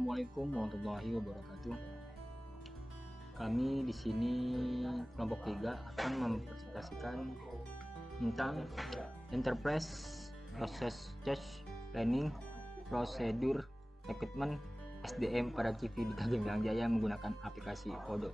Assalamualaikum warahmatullahi wabarakatuh. Kami di sini kelompok 3 akan mempresentasikan tentang enterprise process change planning prosedur rekrutmen SDM pada CV di KG Milang Jaya menggunakan aplikasi Odoo.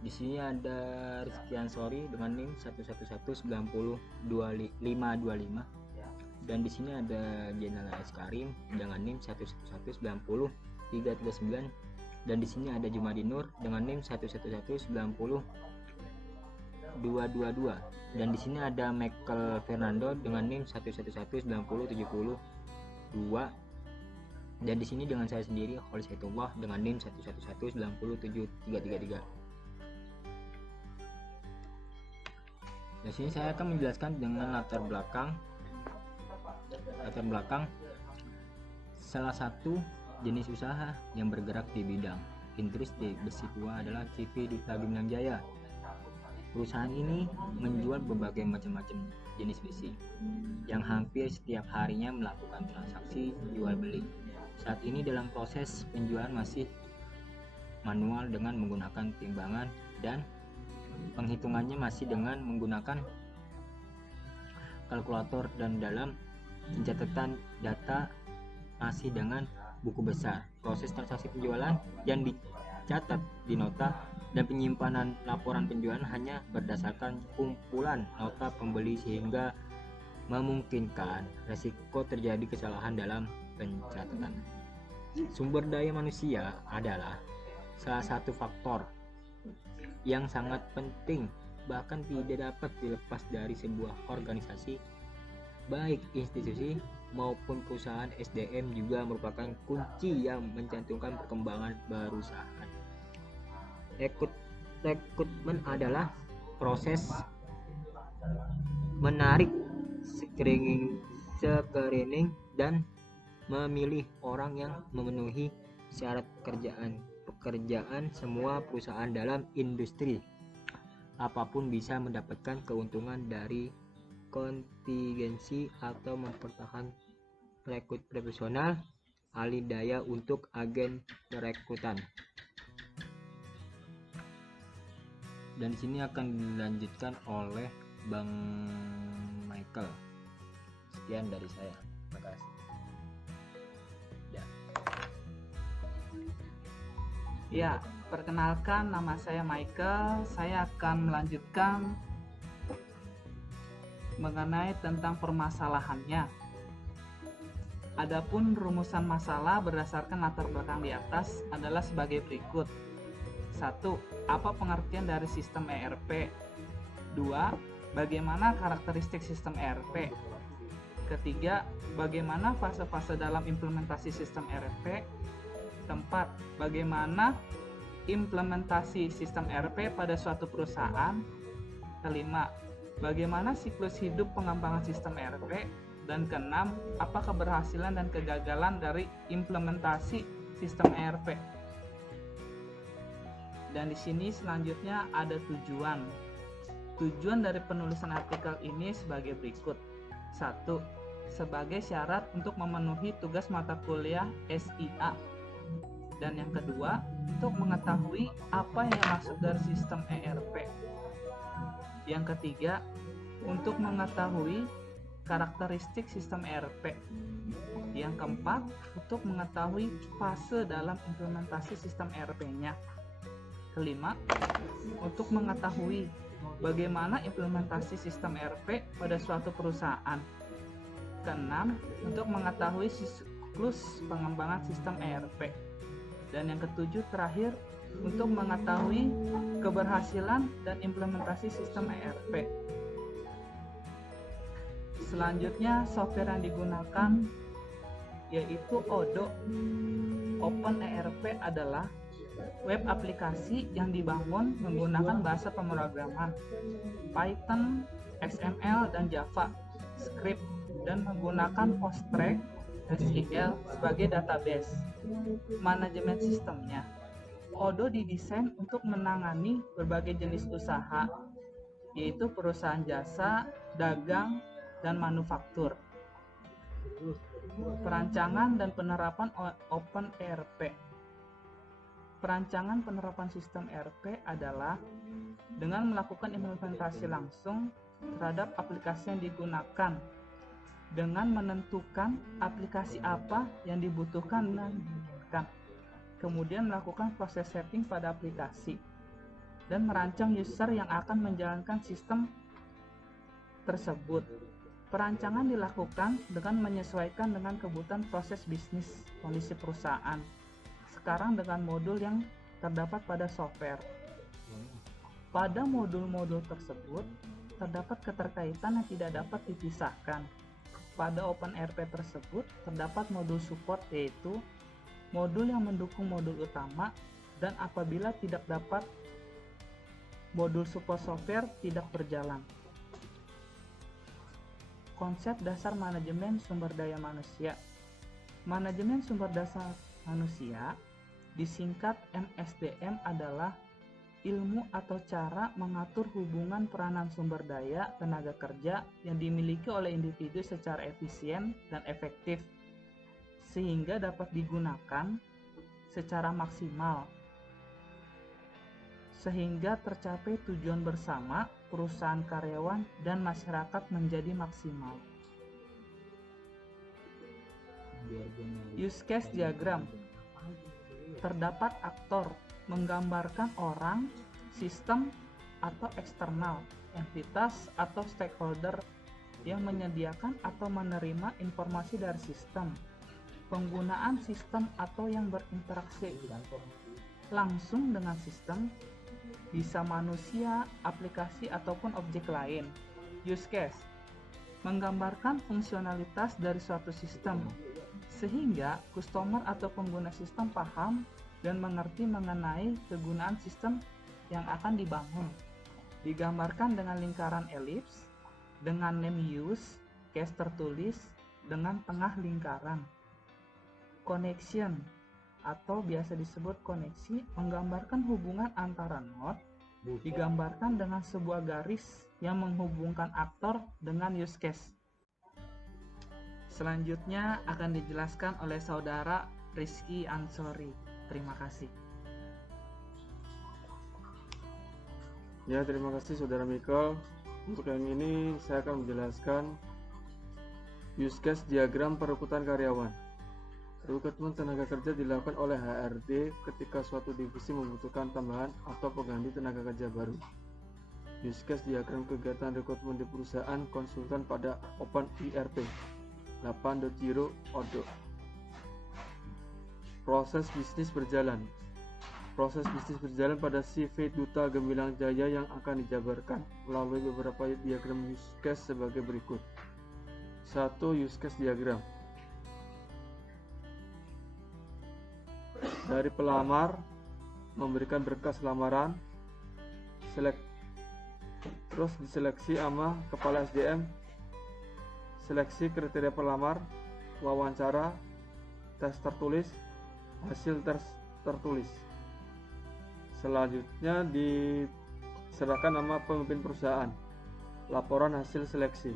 Di sini ada Rizky Ansori dengan NIM 111902525 dan di sini ada Jenal S Karim dengan NIM 111903339 dan di sini ada Jumadi Nur dengan NIM 111902222 dan di sini ada Michael Fernando dengan NIM 1119070 dan di sini dengan saya sendiri Kholis Saitullah dengan NIM 111907333. Di sini saya akan menjelaskan dengan latar belakang salah satu jenis usaha yang bergerak di bidang industri besi tua adalah CV di KG Milang Jaya. Perusahaan ini menjual berbagai macam jenis besi yang hampir setiap harinya melakukan transaksi jual beli. Saat ini dalam proses penjualan masih manual dengan menggunakan timbangan dan penghitungannya masih dengan menggunakan kalkulator dan dalam pencatatan data masih dengan buku besar. Proses transaksi penjualan yang dicatat di nota dan penyimpanan laporan penjualan hanya berdasarkan kumpulan nota pembeli sehingga memungkinkan resiko terjadi kesalahan dalam pencatatan. Sumber daya manusia adalah salah satu faktor yang sangat penting, bahkan tidak dapat dilepas dari sebuah organisasi. Baik institusi maupun perusahaan, SDM juga merupakan kunci yang mencantumkan perkembangan perusahaan. Rekrutmen adalah proses menarik, screening dan memilih orang yang memenuhi syarat pekerjaan. Semua perusahaan dalam industri apapun bisa mendapatkan keuntungan dari kontingensi atau mempertahankan rekrut profesional ahli daya untuk agen perekrutan. Dan di sini akan dilanjutkan oleh Bang Michael. Sekian dari saya. Terima kasih. Ya, perkenalkan, nama saya Michael. Saya akan melanjutkan mengenai tentang permasalahannya. Adapun rumusan masalah berdasarkan latar belakang di atas adalah sebagai berikut. 1. Apa pengertian dari sistem ERP? 2. Bagaimana karakteristik sistem ERP? Ketiga, bagaimana fase-fase dalam implementasi sistem ERP? 4. Bagaimana implementasi sistem ERP pada suatu perusahaan? Kelima, bagaimana siklus hidup pengembangan sistem ERP? Dan keenam, apa keberhasilan dan kegagalan dari implementasi sistem ERP? Dan di sini selanjutnya ada tujuan. Tujuan dari penulisan artikel ini sebagai berikut. 1. Sebagai syarat untuk memenuhi tugas mata kuliah SIA. Dan yang kedua, untuk mengetahui apa yang dimaksud dari sistem ERP. Yang ketiga, untuk mengetahui karakteristik sistem ERP. Yang keempat, untuk mengetahui fase dalam implementasi sistem ERP-nya. Kelima, untuk mengetahui bagaimana implementasi sistem ERP pada suatu perusahaan. Keenam, untuk mengetahui siklus pengembangan sistem ERP. Dan yang ketujuh terakhir, untuk mengetahui keberhasilan dan implementasi sistem ERP. Selanjutnya, software yang digunakan yaitu Odoo. Open ERP adalah web aplikasi yang dibangun menggunakan bahasa pemrograman Python, XML, dan Java script dan menggunakan PostgreSQL sebagai database. Manajemen sistemnya, Odoo didesain untuk menangani berbagai jenis usaha, yaitu perusahaan jasa, dagang, dan manufaktur. Perancangan dan penerapan Open ERP. Perancangan penerapan sistem ERP adalah dengan melakukan implementasi langsung terhadap aplikasi yang digunakan, dengan menentukan aplikasi apa yang dibutuhkan dan kemudian melakukan proses setting pada aplikasi dan merancang user yang akan menjalankan sistem tersebut. Perancangan dilakukan dengan menyesuaikan dengan kebutuhan proses bisnis kondisi perusahaan. Sekarang dengan modul yang terdapat pada software. Pada modul-modul tersebut terdapat keterkaitan yang tidak dapat dipisahkan. Pada OpenERP tersebut terdapat modul support, yaitu modul yang mendukung modul utama, dan apabila tidak dapat modul support software tidak berjalan. Konsep dasar manajemen sumber daya manusia. Manajemen sumber daya manusia, disingkat MSDM, adalah ilmu atau cara mengatur hubungan peranan sumber daya tenaga kerja yang dimiliki oleh individu secara efisien dan efektif, sehingga dapat digunakan secara maksimal, sehingga tercapai tujuan bersama perusahaan, karyawan, dan masyarakat menjadi maksimal. Use case diagram. Terdapat aktor menggambarkan orang, sistem, atau eksternal, entitas atau stakeholder yang menyediakan atau menerima informasi dari sistem, penggunaan sistem atau yang berinteraksi langsung dengan sistem, bisa manusia, aplikasi, ataupun objek lain. Use case menggambarkan fungsionalitas dari suatu sistem, sehingga customer atau pengguna sistem paham dan mengerti mengenai kegunaan sistem yang akan dibangun. Digambarkan dengan lingkaran elips, dengan name use case tertulis dengan tengah lingkaran. Connection atau biasa disebut koneksi menggambarkan hubungan antara node, digambarkan dengan sebuah garis yang menghubungkan aktor dengan use case. Selanjutnya akan dijelaskan oleh saudara Rizky Ansori. Terima kasih. Ya, terima kasih saudara Michael. Untuk yang ini saya akan menjelaskan use case diagram perekrutan karyawan. Rekrutmen tenaga kerja dilakukan oleh HRD ketika suatu divisi membutuhkan tambahan atau pengganti tenaga kerja baru. Use case diagram kegiatan rekrutmen di perusahaan konsultan pada OpenERP 8.0 ODO. Proses bisnis berjalan. Proses bisnis berjalan pada CV Duta Gemilang Jaya yang akan dijabarkan melalui beberapa diagram use case sebagai berikut. 1. Use case diagram. Dari pelamar memberikan berkas lamaran, terus diseleksi sama kepala SDM, seleksi kriteria pelamar, wawancara, tes tertulis, hasil tes tertulis. Selanjutnya diserahkan nama pemimpin perusahaan, laporan hasil seleksi.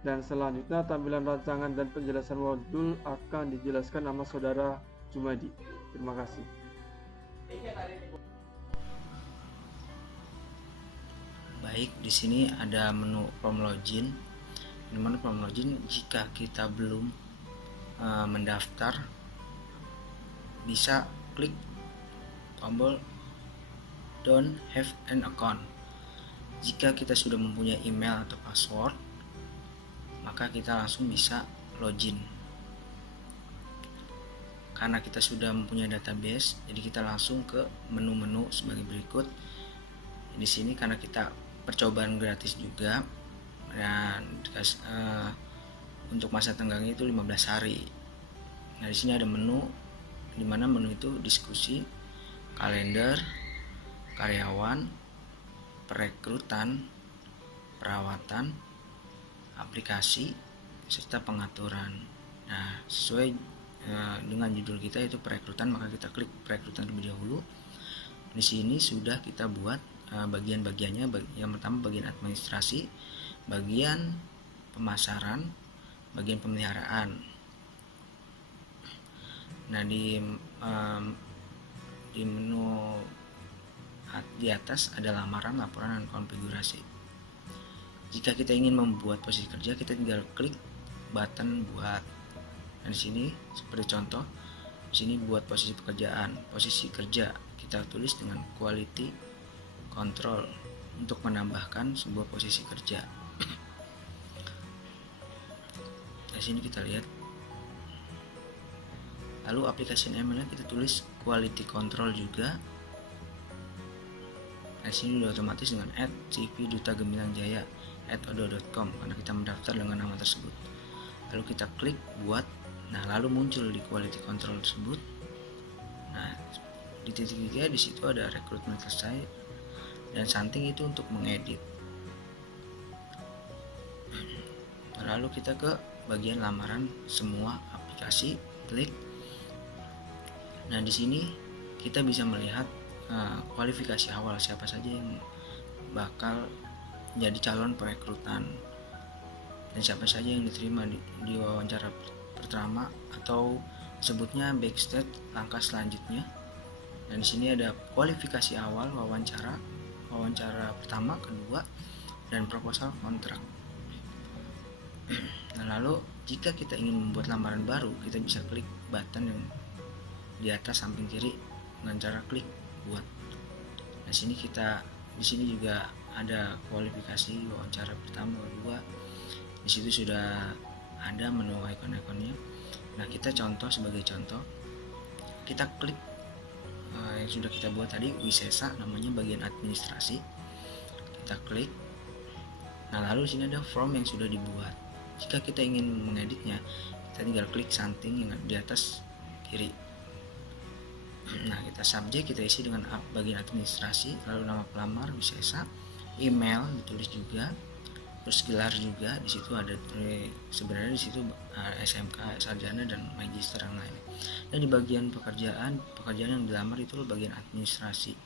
Dan selanjutnya tampilan rancangan dan penjelasan modul akan dijelaskan nama saudara Jumadi. Terima kasih. Baik, di sini ada menu form login. Di mana form login jika kita belum mendaftar, bisa klik tombol don't have an account. Jika kita sudah mempunyai email atau password, maka kita langsung bisa login. Karena kita sudah mempunyai database, jadi kita langsung ke menu-menu sebagai berikut. Di sini karena kita percobaan gratis juga, dan untuk masa tenggangnya itu 15 hari. Nah, di sini ada menu, di mana menu itu diskusi, kalender, karyawan, perekrutan, perawatan, aplikasi, serta pengaturan. Nah, sesuai dengan judul kita itu perekrutan, maka kita klik perekrutan terlebih dahulu. Di sini sudah kita buat bagian-bagiannya. Yang pertama bagian administrasi, bagian pemasaran, bagian pemeliharaan. Nah, di menu di atas ada lamaran, laporan, dan konfigurasi. Jika kita ingin membuat posisi kerja, kita tinggal klik button buat. Nah, di sini seperti contoh, di sini buat posisi pekerjaan, posisi kerja kita tulis dengan quality control untuk menambahkan sebuah posisi kerja. Di sini kita lihat. Lalu aplikasi ML kita tulis quality control juga. Di sini sudah otomatis dengan @cv.dutagemilangjaya@odo.com karena kita mendaftar dengan nama tersebut. Lalu kita klik buat. Nah, lalu muncul di quality control tersebut. Nah, di titik 3 di situ ada rekrutmen selesai dan something itu untuk mengedit. Lalu kita ke bagian lamaran semua aplikasi, klik. Nah, di sini kita bisa melihat kualifikasi awal siapa saja yang bakal jadi calon perekrutan dan siapa saja yang diterima di wawancara pertama atau sebutnya backstage langkah selanjutnya. Dan di sini ada kualifikasi awal, wawancara pertama, kedua, dan proposal kontrak. Nah, lalu jika kita ingin membuat lamaran baru, kita bisa klik button yang di atas samping kiri dengan cara klik buat. Nah, di sini juga ada kualifikasi wawancara pertama, kedua. Di situ sudah ada menu ikon-ikonnya. Nah, kita sebagai contoh, kita klik yang sudah kita buat tadi, Wisesa, namanya bagian administrasi. Kita klik. Nah, lalu di sini ada form yang sudah dibuat. Jika kita ingin mengeditnya, kita tinggal klik something yang di atas kiri. Nah, kita subjek kita isi dengan bagian administrasi, lalu nama pelamar Wisesa, email ditulis juga, terus gelar juga. Di situ ada sebenarnya di situ SMK, sarjana, dan magister yang lain. Dan di bagian pekerjaan yang dilamar itu bagian administrasi.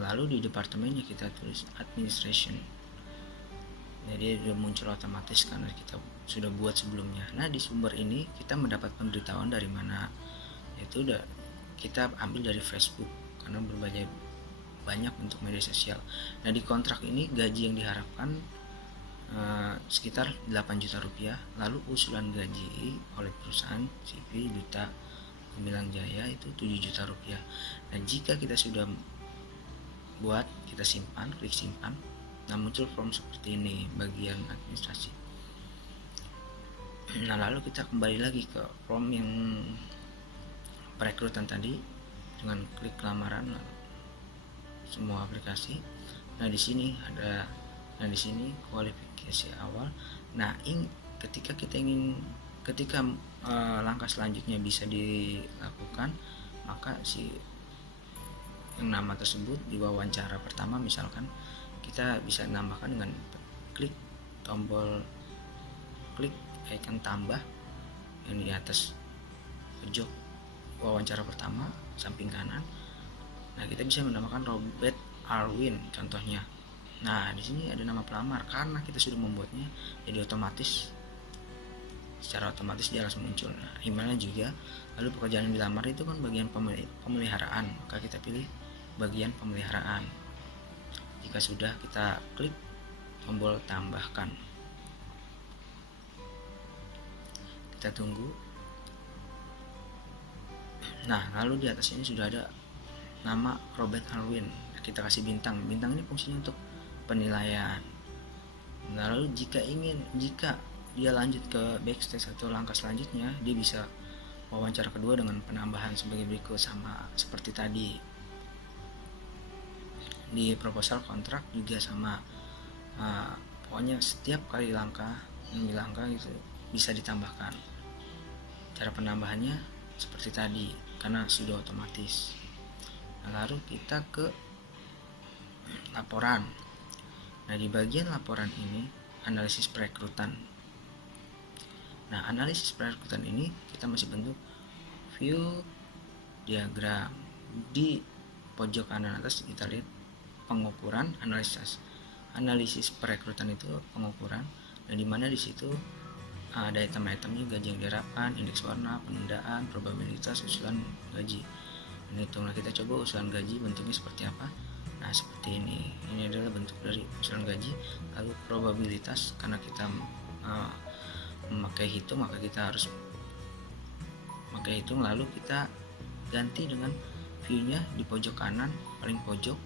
Lalu di departemennya kita tulis administration. Jadi sudah muncul otomatis karena kita sudah buat sebelumnya. Nah, di sumber ini kita mendapat pemberitahuan dari mana? Itu kita ambil dari Facebook karena banyak bentuk media sosial. Nah, di kontrak ini gaji yang diharapkan sekitar 8 juta rupiah. Lalu usulan gaji oleh perusahaan CV Duta Gemilang Jaya itu 7 juta rupiah. Nah, jika kita sudah buat, kita simpan, klik simpan. Nah, muncul form seperti ini bagian administrasi. Nah, lalu kita kembali lagi ke form yang perekrutan tadi dengan klik lamaran semua aplikasi. Nah, di sini kualifikasi awal. Nah, ketika langkah selanjutnya bisa dilakukan, maka yang nama tersebut di wawancara pertama misalkan kita bisa nambahkan dengan klik tombol klik icon tambah yang di atas pojok wawancara pertama samping kanan. Nah, kita bisa menambahkan Robert Arwin contohnya. Nah, di sini ada nama pelamar karena kita sudah membuatnya, jadi secara otomatis dia langsung muncul. Nah, emailnya juga. Lalu pekerjaan yang dilamar itu kan bagian pemeliharaan, maka kita pilih bagian pemeliharaan. Jika sudah, kita klik tombol tambahkan. Kita tunggu. Nah, lalu di atas ini sudah ada nama Robert Arwin. Kita kasih bintang. Bintang ini fungsinya untuk penilaian. Nah, lalu jika dia lanjut ke backstage atau langkah selanjutnya, dia bisa wawancara kedua dengan penambahan sebagai berikut, sama seperti tadi. Di proposal kontrak juga sama. Pokoknya setiap kali langkah itu bisa ditambahkan. Cara penambahannya seperti tadi karena sudah otomatis. Nah, lalu kita ke laporan. Nah, di bagian laporan ini analisis perekrutan. Nah, analisis perekrutan ini kita masih bentuk view diagram. Di pojok kanan atas kita lihat pengukuran, analisis perekrutan itu pengukuran, dan dimana di situ ada item-itemnya: gaji yang diharapkan, indeks warna, penundaan, probabilitas, usulan gaji. Dan hitunglah, kita coba usulan gaji bentuknya seperti apa. Nah, seperti ini adalah bentuk dari usulan gaji. Lalu probabilitas, karena kita memakai hitung, maka kita harus memakai hitung. Lalu kita ganti dengan view-nya di pojok kanan paling pojok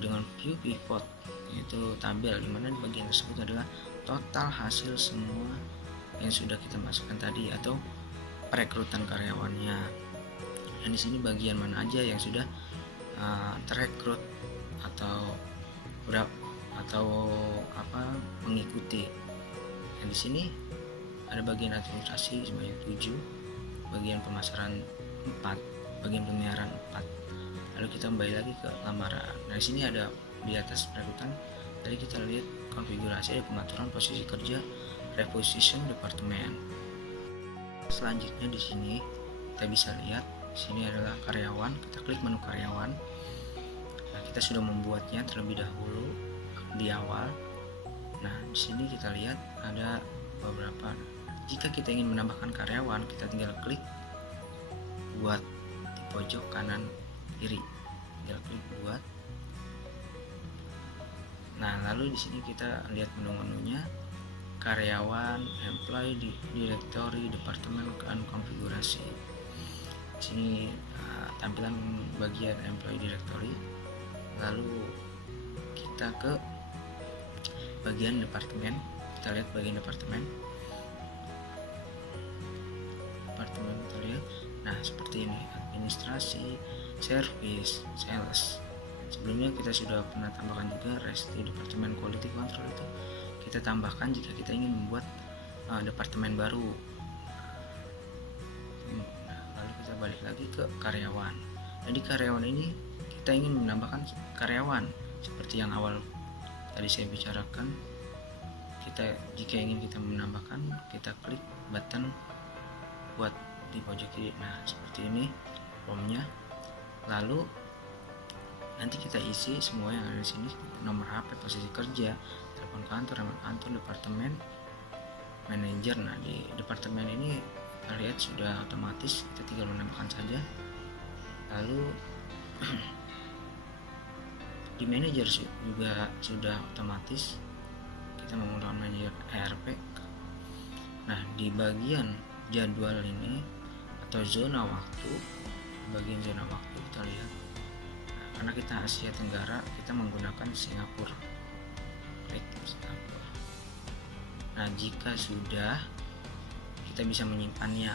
dengan view pivot, yaitu tabel, dimana di bagian tersebut adalah total hasil semua yang sudah kita masukkan tadi atau perekrutan karyawannya. Dan di sini bagian mana aja yang sudah terekrut atau mengikuti. Dan di sini ada bagian administrasi sebanyak 7, bagian pemasaran 4, bagian pemeliharaan 4. Lalu kita kembali lagi ke lamaran. Nah, di sini ada di atas perekrutan tadi kita lihat konfigurasi, ada pengaturan posisi kerja, reposition departemen. Selanjutnya di sini kita bisa lihat di sini adalah karyawan. Kita klik menu karyawan. Nah, kita sudah membuatnya terlebih dahulu di awal. Nah, di sini kita lihat ada beberapa. Jika kita ingin menambahkan karyawan, kita tinggal klik buat di pojok kanan kiri. Tinggal klik buat. Nah, lalu di sini kita lihat menu-menunya: karyawan, employee, directory, departemen, dan konfigurasi. Di sini tampilan bagian employee directory. Lalu kita ke bagian departemen. Kita lihat bagian departemen kita lihat. Nah, seperti ini: administrasi, service, sales. Sebelumnya kita sudah pernah tambahkan juga resti departemen quality control, itu kita tambahkan jika kita ingin membuat departemen baru. Nah, lalu kita balik lagi ke karyawan. Nah, di karyawan ini kita ingin menambahkan karyawan seperti yang awal tadi saya bicarakan. Jika ingin kita menambahkan, kita klik button buat di pojok kiri. Nah, seperti ini formnya. Lalu nanti kita isi semua yang ada di sini: nomor HP, posisi kerja, telepon kantor, nama kantor, departemen, manajer. Nah, di departemen ini kita lihat sudah otomatis, kita tinggal menambahkan saja. Lalu di manajer juga sudah otomatis, kita menggunakan manajer ERP. Nah, di bagian jadwal ini atau zona waktu, bagian zona waktu kita lihat, karena kita Asia Tenggara, kita menggunakan Singapura. Klik Singapura. Nah, jika sudah, kita bisa menyimpannya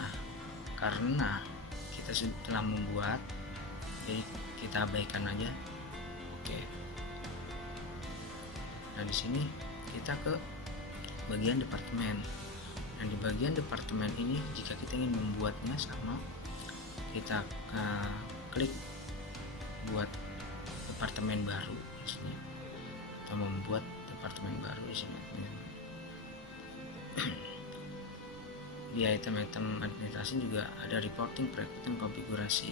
karena kita sudah telah membuat, jadi kita abaikan aja. Oke. Nah, di sini kita ke bagian departemen. Dan di bagian departemen ini, jika kita ingin membuatnya sama, kita klik buat departemen baru, maksudnya kita membuat departemen baru di sini. Di item-item administrasi juga ada reporting, perekrutan, konfigurasi.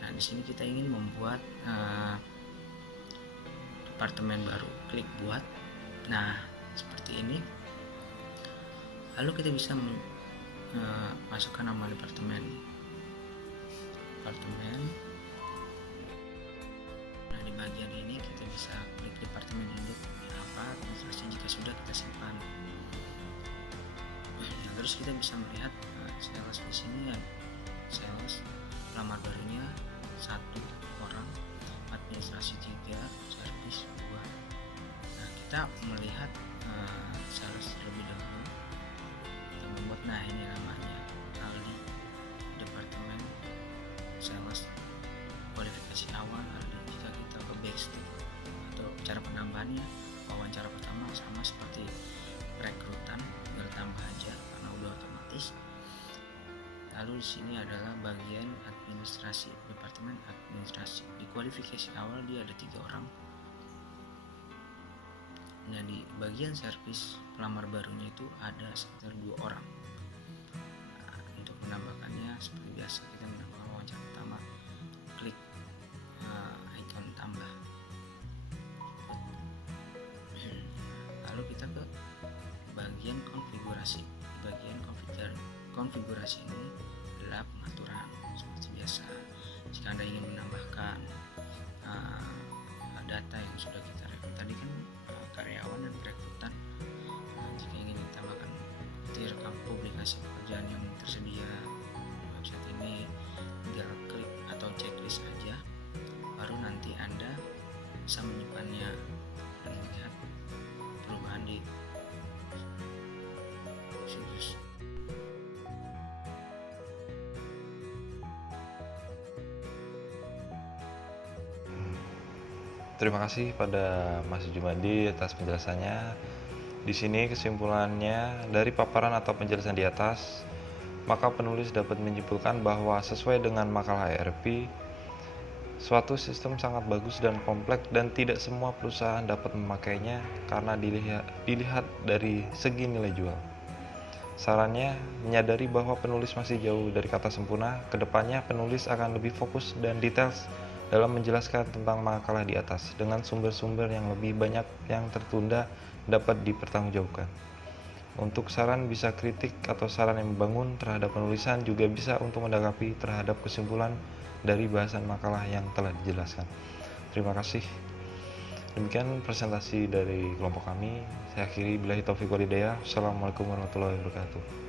Nah, di sini kita ingin membuat departemen baru, klik buat. Nah, seperti ini. Lalu kita bisa masukkan nama departemen. Nah, di bagian ini kita bisa klik departemen induk apa administrasi jika sudah kita simpan. Nah, terus kita bisa melihat sales di sini ya. Sales pelamar barunya 1 orang, administrasi 3, service 2. Nah, kita melihat sales terlebih dahulu. Kita membuat, nah ini namanya Aldi, departemen sales, kualifikasi awal Aldi. Jika kita ke backstep atau cara penambahannya, wawancara pertama sama seperti perekrutan, tinggal tambah aja karena udah otomatis. Lalu di sini adalah bagian administrasi, departemen administrasi. Di kualifikasi awal dia ada 3 orang. Nah, di bagian servis pelamar barunya itu ada sekitar 2 orang. Nah, untuk menambahkannya seperti biasa, kita menambahkan wawancara pertama, klik icon tambah. Lalu kita ke bagian konfigurasi. Di bagian konfigurasi ini adalah pengaturan seperti biasa. Jika Anda ingin menambahkan data yang sudah kita rekrut tadi kan, karyawan dan perekrutan, jika ingin ditambahkan rekam publikasi pekerjaan yang tersedia di website ini, tinggal klik atau checklist aja, baru nanti Anda bisa menyimpannya dan melihat perubahan di situs. Terima kasih pada Mas Jumadi atas penjelasannya. Di sini kesimpulannya dari paparan atau penjelasan di atas, maka penulis dapat menyimpulkan bahwa sesuai dengan makalah ERP, suatu sistem sangat bagus dan kompleks dan tidak semua perusahaan dapat memakainya karena dilihat dari segi nilai jual. Sarannya, menyadari bahwa penulis masih jauh dari kata sempurna, kedepannya penulis akan lebih fokus dan detail dalam menjelaskan tentang makalah di atas dengan sumber-sumber yang lebih banyak yang tertunda dapat dipertanggungjawabkan. Untuk saran bisa kritik atau saran yang membangun terhadap penulisan, juga bisa untuk mendakapi terhadap kesimpulan dari bahasan makalah yang telah dijelaskan. Terima kasih. Demikian presentasi dari kelompok kami. Saya akhiri, billahi taufiq wal hidayah. Assalamualaikum warahmatullahi wabarakatuh.